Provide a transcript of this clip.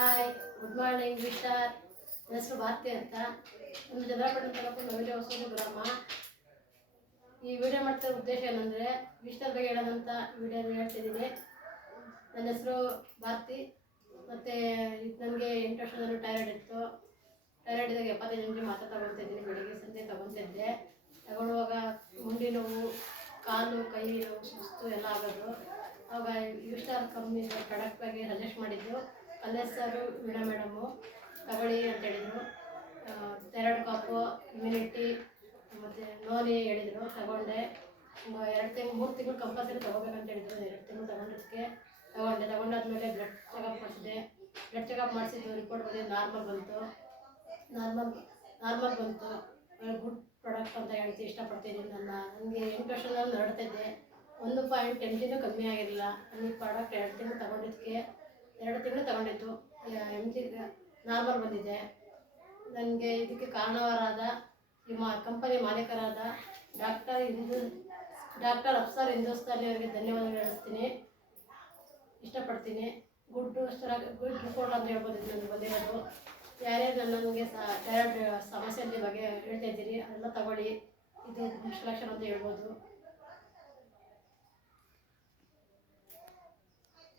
Hi, good morning ವಿಸ್ಟಾರ್. ನನ್ನ ಹೆಸರು ಭಾರತಿ ಅಂತ. ನಮ್ಮ ಚಂದ್ರಪಟ್ಟಣ ತಾಲೂಕು ನವಿಲೆ ಹೊಸೂರು ಗ್ರಾಮ. ಈ ವಿಡಿಯೋ ಮಾಡ್ತಿರೋ ಉದ್ದೇಶ ಏನಂದರೆ, ವಿಸ್ಟಾರ್ ಬಗ್ಗೆ ಹೇಳೋದಂತ ವಿಡಿಯೋ ಹೇಳ್ತಿದ್ದೀನಿ. ನನ್ನ ಹೆಸರು ಭಾರತಿ. ಮತ್ತು ನನಗೆ 8 ವರ್ಷದಲ್ಲಿ ಟೈರಾಯ್ಡ್ ಇತ್ತು. ಟೈರಾಯ್ಡ್ ಇದ್ದಾಗ 75 mg ಮಾತ್ರ ತೊಗೊಳ್ತಿದ್ದೀನಿ. ಬೆಳಿಗ್ಗೆ ಸಂಜೆ ತೊಗೊತಿದ್ದೆ. ತಗೊಳ್ಳುವಾಗ ಮುಂಡಿ ನೋವು, ಕಾಲು ಕೈ ನೋವು, ಸುಸ್ತು ಎಲ್ಲ ಆಗೋದು. ಆವಾಗ ವಿಸ್ಟಾರ್ ಕಂಪ್ನಿ ಪ್ರಾಡಕ್ಟ್ ಬಗ್ಗೆ ಸಜೆಸ್ಟ್ ಮಾಡಿದ್ದು ಕಲ್ಲೇಶ್ ಸರು, ವೀಣಾ ಮೇಡಮು ತಗೊಳ್ಳಿ ಅಂತ ಹೇಳಿದರು. ಥೈರಾಯ್ಡ್ ಕಾಪು, ಇಮ್ಯುನಿಟಿ ಮತ್ತು ನೋನಿ ಹೇಳಿದರು. ತಗೊಂಡೆ. 3 ತಿಂಗಳು ಕಂಪಲ್ಸರಿ ತೊಗೋಬೇಕಂತ ಹೇಳಿದರು. 2 ತಿಂಗಳು ತಗೊಂಡಿದ್ದಕ್ಕೆ ತಗೊಂಡಾದ್ಮೇಲೆ ಬ್ಲಡ್ ಚೆಕಪ್ ಮಾಡಿಸಿದೆ. ಬ್ಲಡ್ ಚೆಕಪ್ ಮಾಡಿಸಿದ್ದು ರಿಪೋರ್ಟ್ ಬಂದಿದ್ದು ನಾರ್ಮಲ್ ಬಂತು. ನಾರ್ಮಲ್ ಬಂತು. ಗುಡ್ ಪ್ರಾಡಕ್ಟ್ ಅಂತ ಹೇಳ್ತಿ ಇಷ್ಟಪಡ್ತೀನಿ. ನನಗೆ 8 ವರ್ಷದಲ್ಲಿ ನರಡ್ತಿದ್ದೆ. 1.8 mg ಕಮ್ಮಿ ಆಗಿರಲಿಲ್ಲ. ಈ ಪ್ರಾಡಕ್ಟ್ 2 ತಿಂಗಳು ತಗೊಂಡಿದ್ದಕ್ಕೆ 2 ತಿಂಗಳು ತಗೊಂಡಿದ್ದು mg ನಾರ್ಮಲ್ ಬಂದಿದೆ. ನನಗೆ ಇದಕ್ಕೆ ಕಾರಣವರಾದ ನಿಮ್ಮ ಕಂಪನಿ ಮಾಲೀಕರಾದ ಡಾಕ್ಟರ್ ಅಫ್ಸರ್ ಹಿಂದೂಸ್ತಾನಿ ಅವರಿಗೆ ಧನ್ಯವಾದಗಳು ಹೇಳಿಸ್ತೀನಿ, ಇಷ್ಟಪಡ್ತೀನಿ. ಗುಡ್ ರಿಪೋರ್ಟ್ ಅಂತ ಹೇಳ್ಬೋದು ನನಗೆ ಬಂದಿರೋದು. ಯಾರ್ಯಾರು ನನಗೆ ಥೈರಾಯ್ಡ್ ಸಮಸ್ಯೆ ಬಗ್ಗೆ ಹೇಳ್ತಾ ಇದ್ದೀರಿ ಅದೆಲ್ಲ ತಗೊಳ್ಳಿ. ಇದು ಲಕ್ಷಣ ಅಂತ ಹೇಳ್ಬೋದು.